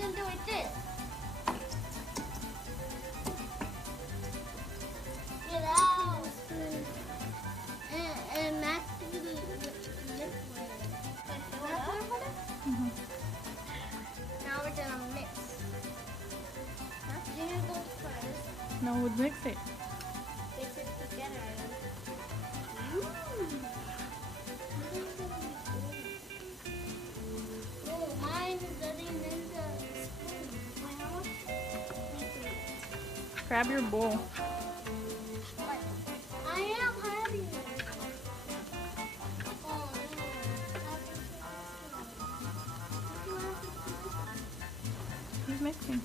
can do it this. Get out. And Max can do the liquid. Now we're gonna mix. Junior goes first. No, we'll mix it. Mix it together. Oh, mine is getting in the spoon. Grab your bowl. I am having it. Oh, He's mixing.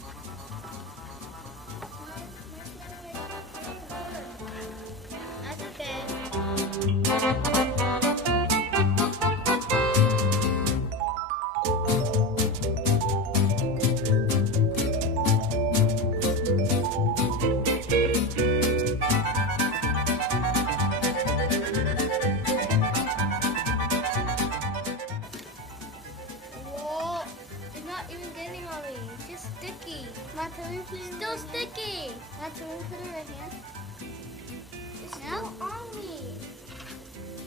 That's okay. Whoa, it's not even getting on me. It's just sticky. Still sticky. Can we put it right here? It's still on me.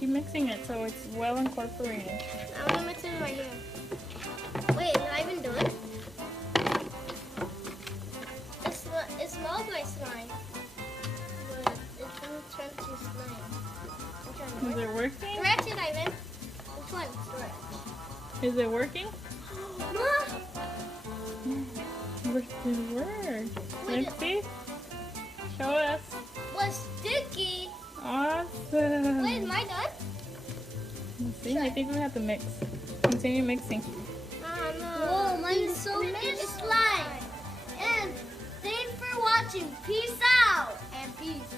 Keep mixing it so it's well incorporated. I'm gonna mix it right here. Wait, did I even do it? It smells like slime. But it's gonna turn to slime. Is it working? Stretch it, Ivan. Which one? Stretch. Is it working? Mom! It worked. Wait, Let's see. Show us. was sticky. Awesome. Wait, am I done? Let's see. I think we have to mix. Continue mixing. No. Whoa, mine is so big. Slime. And thanks for watching. Peace out. And peace.